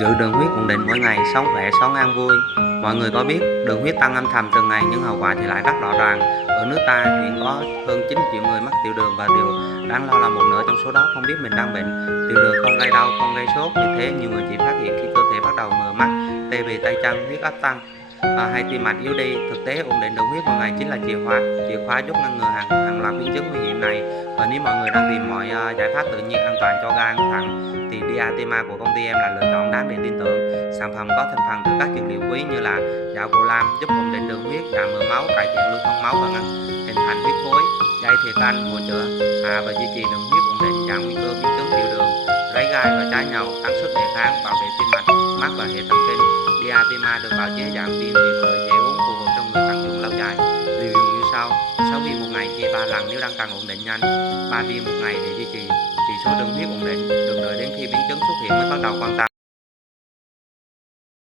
Giữ đường huyết ổn định mỗi ngày, sống khỏe, sống an vui. Mọi người có biết đường huyết tăng âm thầm từng ngày nhưng hậu quả thì lại rất rõ ràng. Ở nước ta hiện có hơn 9 triệu người mắc tiểu đường và điều đáng lo là một nửa trong số đó không biết mình đang bệnh. Tiểu đường không gây đau, không gây sốt, vì thế nhiều người chỉ phát hiện khi cơ thể bắt đầu mờ mắt, tê bì tay chân, huyết áp tăng hay tim mạch yếu đi. Thực tế ổn định đường huyết mỗi ngày chính là chìa khóa giúp ngăn ngừa hàng loạt biến chứng nguy hiểm này. Và nếu mọi người đang tìm mọi giải pháp tự nhiên an toàn cho gan, thận thì Diatema của công ty em là lựa chọn đáng để tin tưởng. Sản phẩm có thành phần từ các dược liệu quý như là gạo cổ lam giúp ổn định đường huyết, giảm mỡ máu, cải thiện lưu thông máu và ngăn hình thành huyết khối. Dây thiệt canh hỗ trợ hạ và duy trì đường huyết ổn định, giảm nguy cơ biến chứng tiểu đường, ráy gai và trái nhau, tăng sức đề kháng, bảo vệ tim mạch, mắt và hệ thần kinh. Diatema được bào chế dạng viên điện lợi, dễ uống, phù hợp cho người cần dùng lâu dài. Liều dùng như sau: 6 viên một ngày chia 3 lần nếu đang cần ổn định nhanh, 3 viên một ngày để duy trì chỉ số đường huyết ổn định. Đừng đợi đến khi biến chứng xuất hiện mới bắt đầu quan tâm.